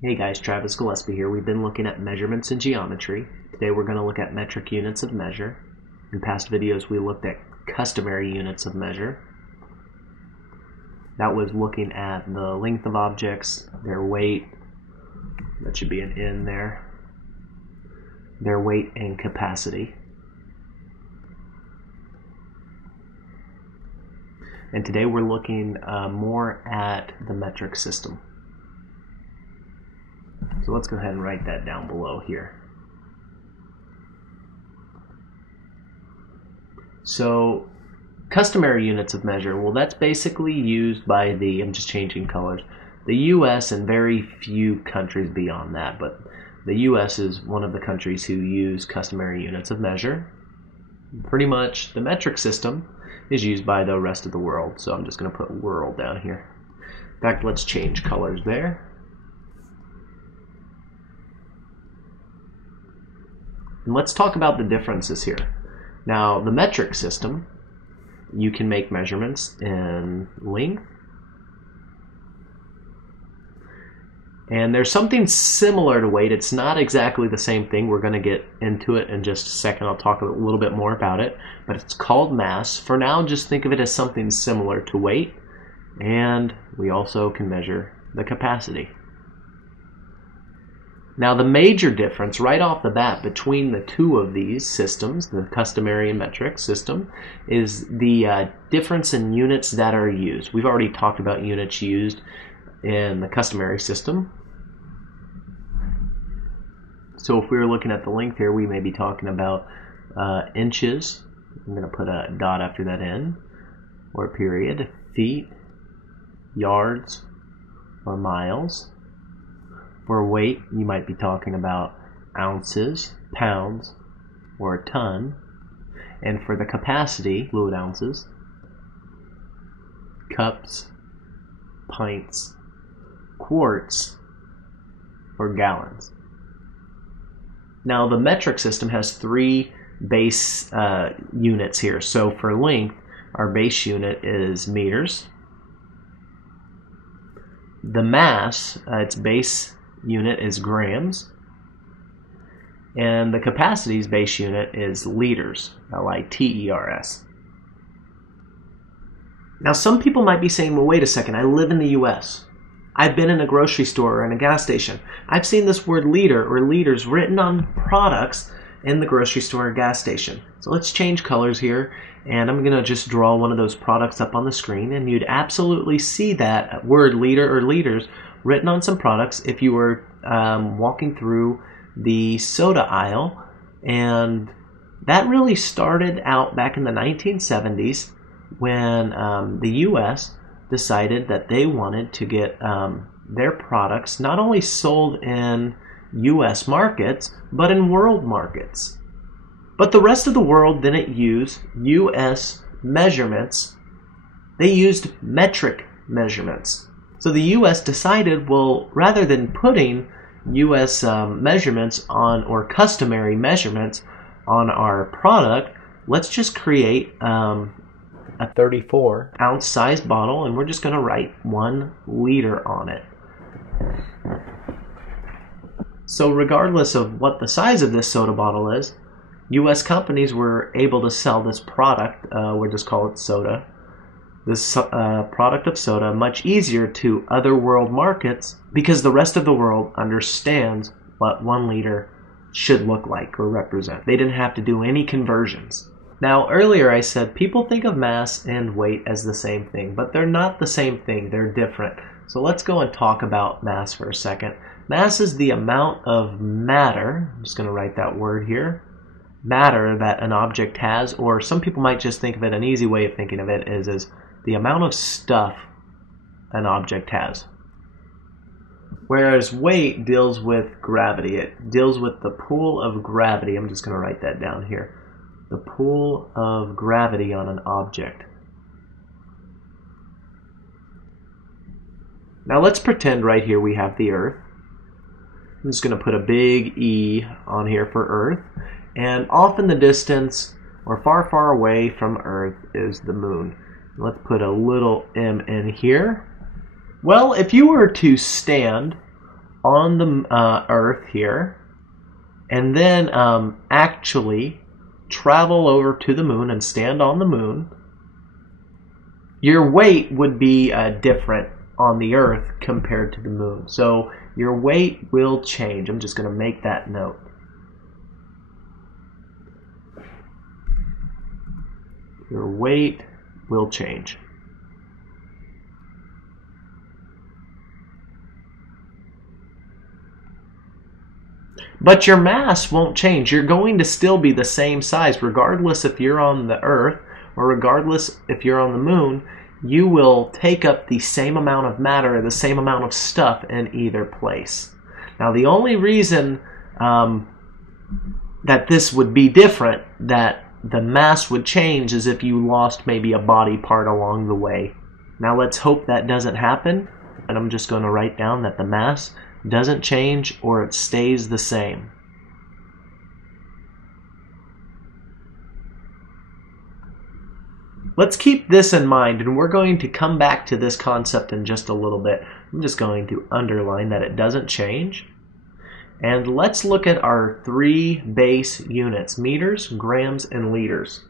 Hey guys, Travis Gillespie here. We've been looking at measurements in geometry. Today we're going to look at metric units of measure. In past videos we looked at customary units of measure. That was looking at the length of objects, their weight, that should be an N there, their weight and capacity. And today we're looking more at the metric system. So let's go ahead and write that down below here. So customary units of measure, well, that's basically used by I'm just changing colors, the US and very few countries beyond that, but the US is one of the countries who use customary units of measure. Pretty much the metric system is used by the rest of the world, so I'm just going to put world down here. In fact, let's change colors there. And let's talk about the differences here. Now, the metric system, you can make measurements in length. And there's something similar to weight. It's not exactly the same thing. We're going to get into it in just a second. I'll talk a little bit more about it. But it's called mass. For now, just think of it as something similar to weight. And we also can measure the capacity. Now the major difference right off the bat between the two of these systems, the customary and metric system, is the difference in units that are used. We've already talked about units used in the customary system. So if we were looking at the length here, we may be talking about inches. I'm going to put a dot after that N, or a period, feet, yards, or miles. For weight, you might be talking about ounces, pounds, or a ton. And for the capacity, fluid ounces, cups, pints, quarts, or gallons. Now the metric system has three base units here. So for length, our base unit is meters. The mass, its base unit is grams, and the capacity's base unit is liters, L-I-T-E-R-S. Now some people might be saying, well, wait a second, I live in the US. I've been in a grocery store or in a gas station. I've seen this word liter or liters written on products in the grocery store or gas station. So let's change colors here, and I'm going to just draw one of those products up on the screen, and you'd absolutely see that word liter or liters written on some products if you were walking through the soda aisle. And that really started out back in the 1970s when the US decided that they wanted to get their products not only sold in US markets but in world markets. But the rest of the world didn't use US measurements. They used metric measurements. So the US decided, well, rather than putting US measurements on, or customary measurements on our product, let's just create a 34-ounce sized bottle, and we're just going to write 1 liter on it. So regardless of what the size of this soda bottle is, US companies were able to sell this product, we'll just call it soda, this product of soda much easier to other world markets, because the rest of the world understands what 1 liter should look like or represent. They didn't have to do any conversions. Now earlier I said people think of mass and weight as the same thing, but they're not the same thing, they're different. So let's go and talk about mass for a second. Mass is the amount of matter, I'm just going to write that word here, matter that an object has, or some people might just think of it, an easy way of thinking of it is the amount of stuff an object has. Whereas weight deals with gravity. It deals with the pull of gravity. I'm just going to write that down here. The pull of gravity on an object. Now let's pretend right here we have the Earth. I'm just going to put a big E on here for Earth. And off in the distance, or far, far away from Earth, is the Moon. Let's put a little m in here. Well, if you were to stand on the Earth here, and then actually travel over to the moon and stand on the moon, your weight would be different on the Earth compared to the moon. So your weight will change. I'm just going to make that note. Your weight will change. But your mass won't change. You're going to still be the same size regardless if you're on the Earth or regardless if you're on the moon. You will take up the same amount of matter, the same amount of stuff in either place. Now the only reason that this would be different, that the mass would change, is if you lost maybe a body part along the way. Now let's hope that doesn't happen, and I'm just going to write down that the mass doesn't change or it stays the same. Let's keep this in mind, and we're going to come back to this concept in just a little bit. I'm just going to underline that it doesn't change. And let's look at our three base units: meters, grams, and liters.